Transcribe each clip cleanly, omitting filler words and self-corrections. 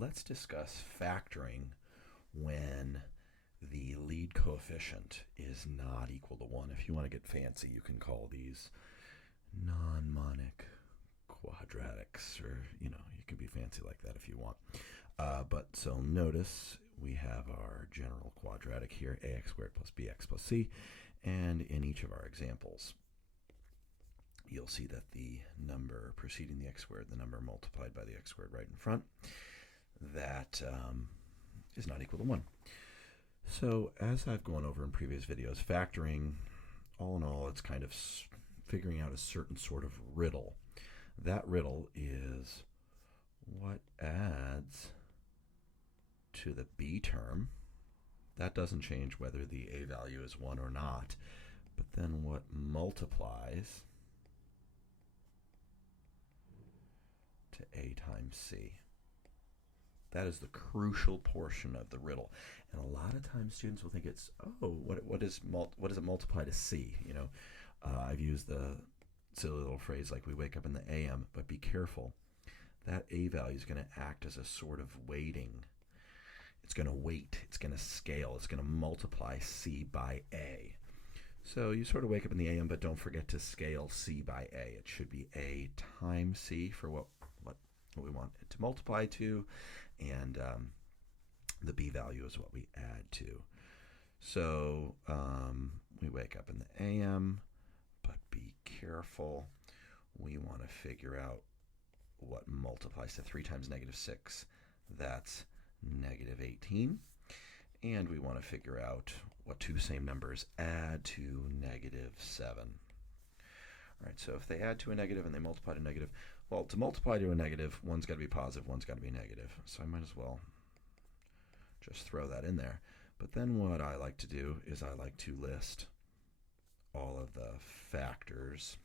let's discuss factoring when the lead coefficient is not equal to 1. If you want to get fancy, you can call these non-monic quadratics, or you can be fancy like that if you want. But so notice we have our general quadratic here, ax squared plus bx plus c, and in each of our examples you'll see that the number preceding the x squared, the number multiplied by the x squared right in front, that is not equal to 1. So as I've gone over in previous videos, factoring, all in all, it's kind of figuring out a certain sort of riddle. That riddle is what adds to the b term. That doesn't change whether the a value is 1 or not, but then what multiplies to a times c. That is the crucial portion of the riddle. And a lot of times students will think it's, what does it multiply to c? I've used the silly little phrase like we wake up in the AM, but be careful. That a value is going to act as a sort of weighting. It's going to weight, it's going to scale, it's going to multiply c by a. So you sort of wake up in the AM, but don't forget to scale c by a. It should be a times c for what we want it to multiply to, and the b value is what we add to. So we wake up in the AM, but be careful. We want to figure out what multiplies to 3 times negative 6. That's negative 18. And we want to figure out what two same numbers add to negative 7. All right, so if they add to a negative and they multiply to negative, well, to multiply to a negative, one's got to be positive, one's got to be negative. So I might as well just throw that in there. But then what I like to do is I like to list all of the factors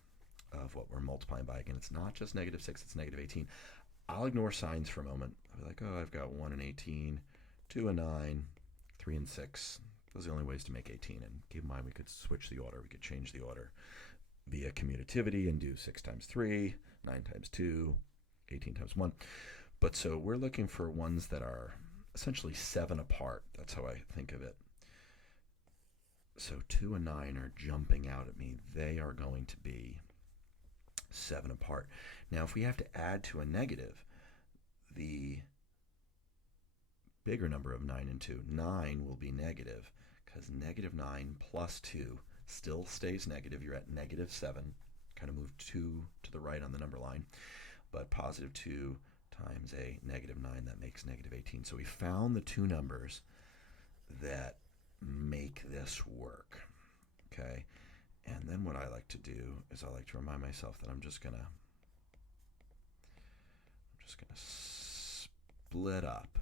of what we're multiplying by. Again, it's not just negative 6, it's negative 18. I'll ignore signs for a moment. I'll be like, I've got 1 and 18, 2 and 9, 3 and 6. Those are the only ways to make 18. And keep in mind, we could switch the order. We could change the order via commutativity and do 6 times 3, 9 times 2, 18 times 1. But so we're looking for ones that are essentially 7 apart. That's how I think of it. So 2 and 9 are jumping out at me. They are going to be 7 apart. Now, if we have to add to a negative, the bigger number of 9 and 2, 9 will be negative, because negative 9 plus 2 still stays negative. You're at negative 7. Kind of move 2 to the right on the number line. But positive 2 times a negative 9, that makes negative 18. So we found the two numbers that make this work. Okay? And then what I like to do is I like to remind myself that I'm just gonna split up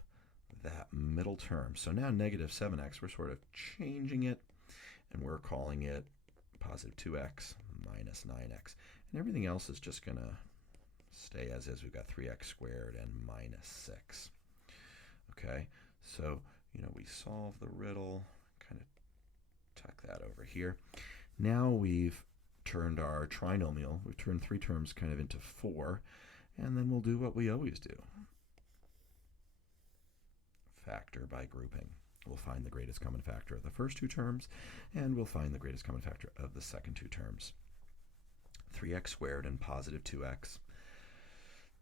that middle term. So now negative 7x, we're sort of changing it, and we're calling it positive 2x minus 9x. And everything else is just gonna stay as is. We've got 3x squared and minus 6. Okay, so we solve the riddle, kind of tuck that over here. Now we've turned our trinomial, we've turned 3 terms kind of into 4, and then we'll do what we always do. Factor by grouping. We'll find the greatest common factor of the first 2 terms, and we'll find the greatest common factor of the second 2 terms. 3x squared and positive 2x.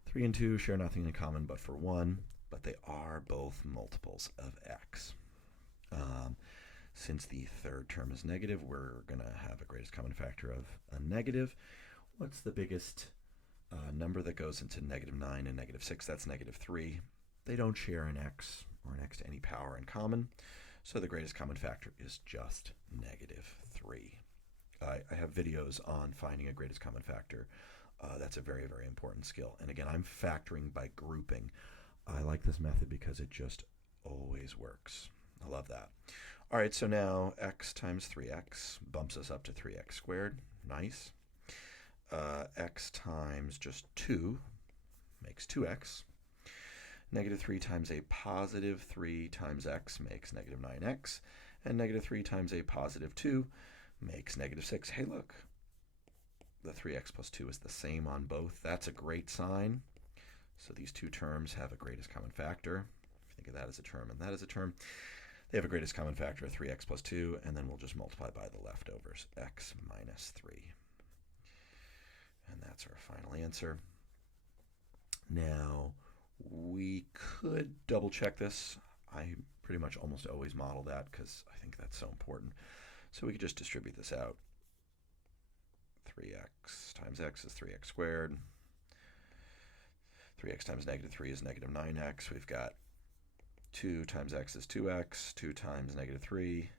3 and 2 share nothing in common but for 1, but they are both multiples of x. Since the third term is negative, we're going to have a greatest common factor of a negative. What's the biggest number that goes into negative 9 and negative 6? That's negative 3. They don't share an x or an x to any power in common, so the greatest common factor is just negative 3. I have videos on finding a greatest common factor. That's a very, very important skill. And again, I'm factoring by grouping. I like this method because it just always works. I love that. All right, so now x times 3x bumps us up to 3x squared. Nice. X times just 2 makes 2x. Negative 3 times a positive 3 times x makes negative 9x. And negative 3 times a positive 2 makes negative 6. Hey, look. The 3x plus 2 is the same on both. That's a great sign. So these two terms have a greatest common factor. If you think of that as a term and that as a term, they have a greatest common factor of 3x plus 2, and then we'll just multiply by the leftovers, x minus 3. And that's our final answer. Now, we could double check this. I pretty much almost always model that because I think that's so important. So we could just distribute this out. 3x times x is 3x squared. 3x times negative 3 is negative 9x. We've got 2 times x is 2x. 2 times negative 3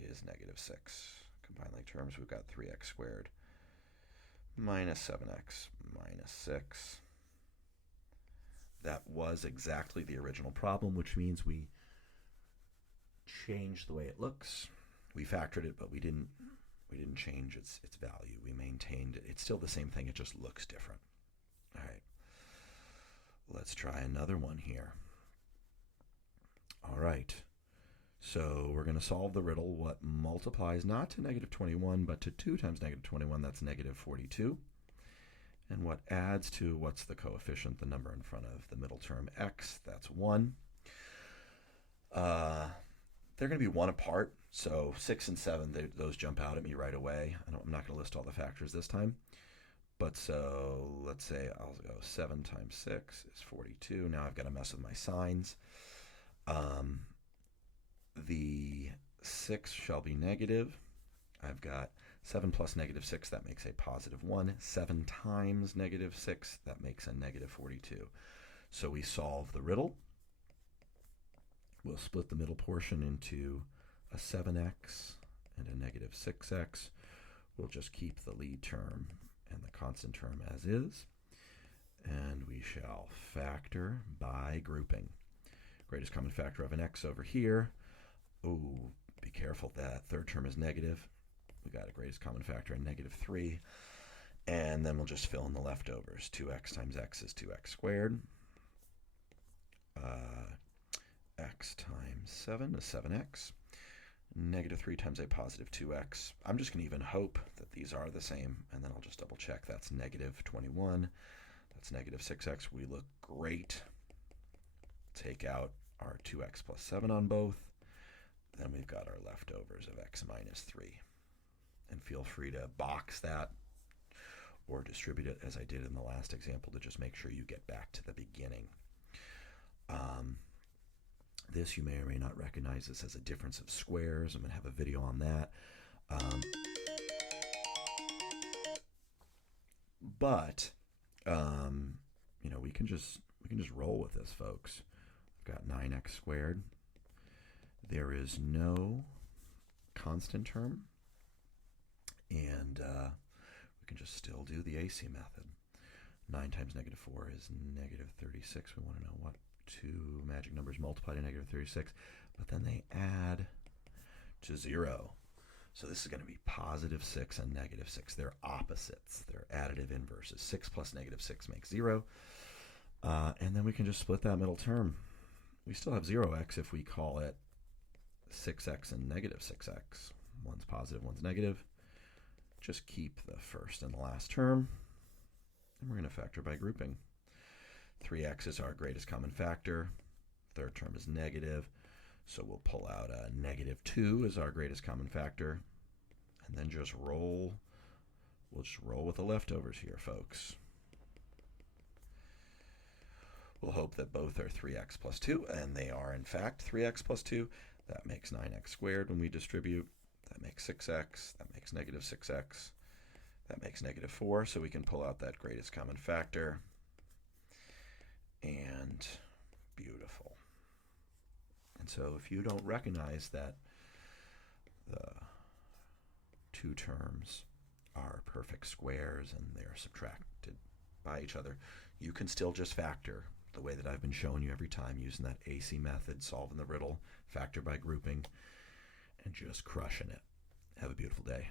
is negative 6. Combine like terms, we've got 3x squared minus 7x minus 6. That was exactly the original problem, which means we changed the way it looks. We factored it, but we didn't change its value. We maintained it. It's still the same thing, it just looks different. All right. Let's try another one here. All right. So we're going to solve the riddle. What multiplies not to negative 21, but to 2 times negative 21, that's negative 42. And what adds to, what's the coefficient, the number in front of the middle term, x, that's 1. They're going to be 1 apart, so 6 and 7, those jump out at me right away. I'm not going to list all the factors this time. But so let's say I'll go 7 times 6 is 42. Now I've got to mess with my signs. The 6 shall be negative. I've got 7 plus negative 6, that makes a positive 1. 7 times negative 6, that makes a negative 42. So we solve the riddle. We'll split the middle portion into a 7x and a negative 6x. We'll just keep the lead term and the constant term as is. And we shall factor by grouping. Greatest common factor of an x over here. Oh, be careful, that third term is negative. We got a greatest common factor in negative 3. And then we'll just fill in the leftovers. 2x times x is 2x squared. X times 7 is 7x. Negative 3 times a positive 2x. I'm just going to even hope that these are the same, and then I'll just double check. That's negative 21. That's negative 6x. We look great. Take out our 2x plus 7 on both. Then we've got our leftovers of x minus 3. And feel free to box that or distribute it as I did in the last example to just make sure you get back to the beginning. This you may or may not recognize this as a difference of squares. I'm going to have a video on that. But you know, we can just roll with this, folks. I've got 9x squared. There is no constant term, and we can just still do the AC method. 9 times negative 4 is negative 36. We want to know what two magic numbers multiply to negative 36, but then they add to 0. So this is going to be positive 6 and negative 6. They're opposites. They're additive inverses. 6 plus negative 6 makes 0. And then we can just split that middle term. We still have 0x if we call it 6x and negative 6x. One's positive, one's negative. Just keep the first and the last term. And we're going to factor by grouping. 3x is our greatest common factor. Third term is negative. So we'll pull out a negative 2 as our greatest common factor. And then just roll. We'll just roll with the leftovers here, folks. We'll hope that both are 3x plus 2, and they are, in fact, 3x plus 2. That makes 9x squared when we distribute. That makes 6x. That makes negative 6x. That makes negative 4, so we can pull out that greatest common factor. And beautiful. And so if you don't recognize that the two terms are perfect squares and they're subtracted by each other, you can still just factor the way that I've been showing you every time, using that AC method, solving the riddle, factor by grouping, and just crushing it. Have a beautiful day.